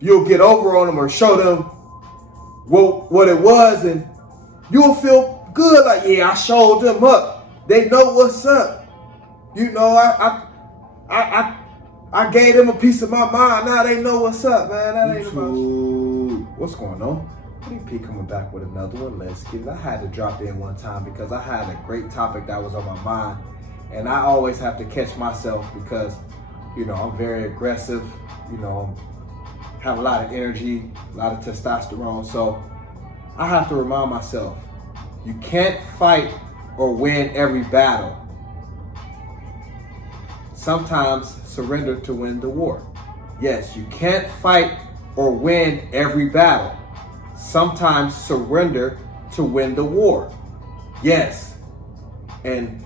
you'll get over on them or show them what it was, and you'll feel good. Like, yeah, I showed them up. They know what's up. You know, I gave them a piece of my mind. Now they know what's up, man. That ain't about. What's going on? WittyP coming back with another one. Let's get it. I had to drop in one time because I had a great topic that was on my mind, and I always have to catch myself because, you know, I'm very aggressive. You know, have a lot of energy, a lot of testosterone. So I have to remind myself, you can't fight or win every battle. Sometimes surrender to win the war. Yes, you can't fight or win every battle. Sometimes surrender to win the war. Yes. And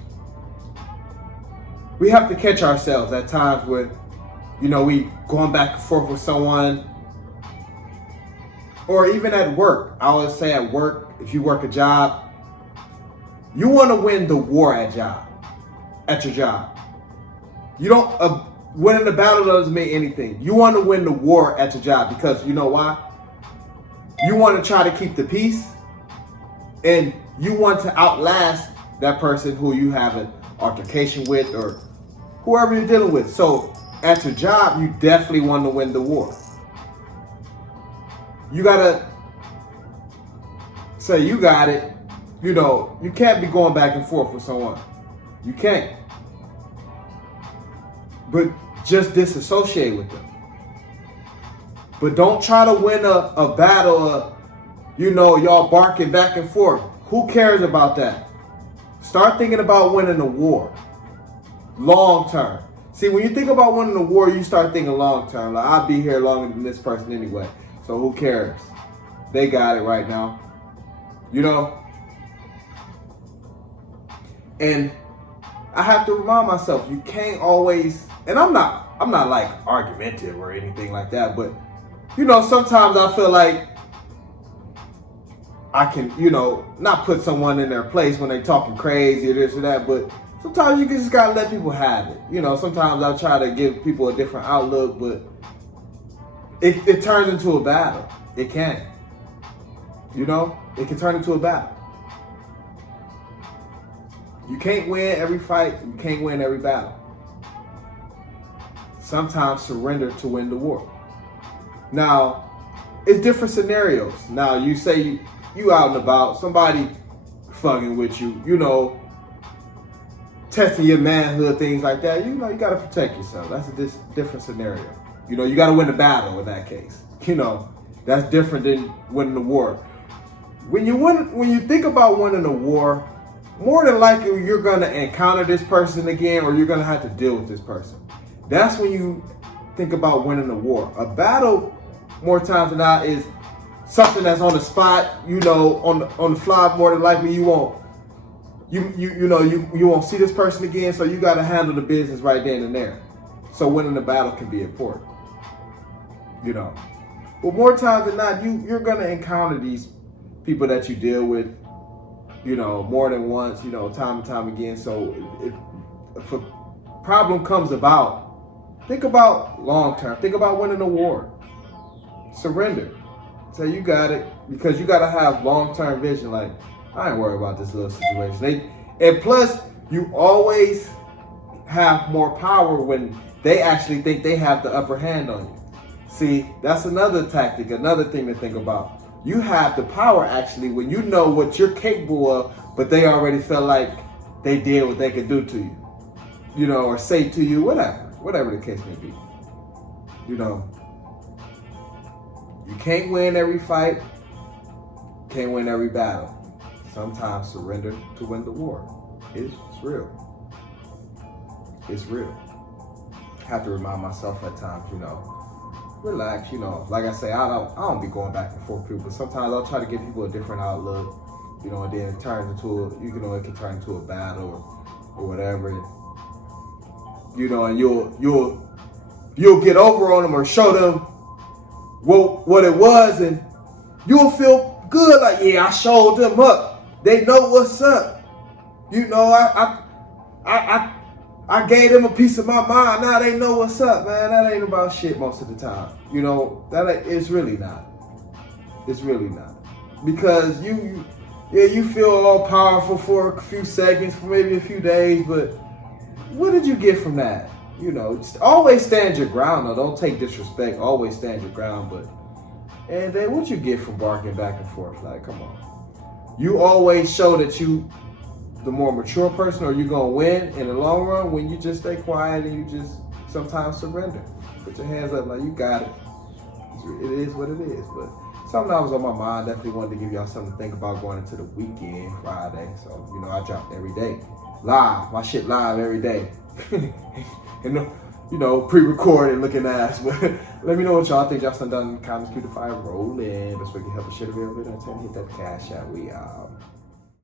we have to catch ourselves at times where, you know, we going back and forth with someone, or even at work. I always say at work, if you work a job, you want to win the war at your job. You don't, winning the battle doesn't mean anything. You want to win the war at your job because you know why? You want to try to keep the peace, and you want to outlast that person who you have an altercation with or whoever you're dealing with. So at your job, you definitely want to win the war. You gotta say you got it. You know, you can't be going back and forth with someone. You can't. But just disassociate with them. But don't try to win a battle, you know, y'all barking back and forth. Who cares about that? Start thinking about winning a war. Long term. See, when you think about winning a war, you start thinking long term. Like, I'll be here longer than this person anyway. So who cares? They got it right now. You know? And I have to remind myself, you can't always, and I'm not like argumentative or anything like that, but you know, sometimes I feel like I can, you know, not put someone in their place when they talking crazy or this or that, but sometimes you just gotta let people have it. You know, sometimes I try to give people a different outlook, but it turns into a battle. It can. You know, it can turn into a battle. You can't win every fight. You can't win every battle. Sometimes surrender to win the war. Now, it's different scenarios. Now, you say you out and about, somebody fucking with you, you know, testing your manhood, things like that. You know, you got to protect yourself. That's a different scenario. You know, you got to win the battle in that case. You know, that's different than winning the war. When you think about winning a war, more than likely you're going to encounter this person again, or you're going to have to deal with this person. That's when you think about winning a war. A battle, more times than not, is something that's on the spot. You know, on the fly. More than likely, you won't see this person again. So you got to handle the business right then and there. So winning the battle can be important. You know, but more times than not, you're going to encounter these people that you deal with, you know, more than once, you know, time and time again. So if a problem comes about, think about long term. Think about winning a war. Surrender. Say you got it, because you got to have long term vision. Like, I ain't worried about this little situation. And plus, you always have more power when they actually think they have the upper hand on you. See, that's another tactic, another thing to think about. You have the power actually when you know what you're capable of, but they already felt like they did what they could do to you, you know, or say to you, whatever the case may be. You know, you can't win every fight, can't win every battle. Sometimes surrender to win the war. It's real. It's real. I have to remind myself at times, you know, relax, you know. Like I say, I don't be going back and forth with people, but sometimes I'll try to give people a different outlook, you know, and then it turns into it can turn into a battle or whatever. You know, and you'll get over on them or show them what it was, and you'll feel good, like, yeah, I showed them up. They know what's up. You know, I gave them a piece of my mind. Now they know what's up, man. That ain't about shit most of the time. You know, it's really not. It's really not. Because you feel all powerful for a few seconds, for maybe a few days, but what did you get from that? You know, just always stand your ground, though. Don't take disrespect. Always stand your ground, and then what you get from barking back and forth? Like, come on. You always show that you the more mature person, or you're going to win in the long run when you just stay quiet and you just sometimes surrender. Put your hands up like you got it. It is what it is. But something that was on my mind, definitely wanted to give y'all something to think about going into the weekend, Friday. So, you know, I drop every day. Live. My shit live every day. And, you know, pre-recorded looking ass. But let me know what y'all think. Y'all done in the comments. Keep the fire rolling. Best way to help the shit available. Hit that cash out. We out.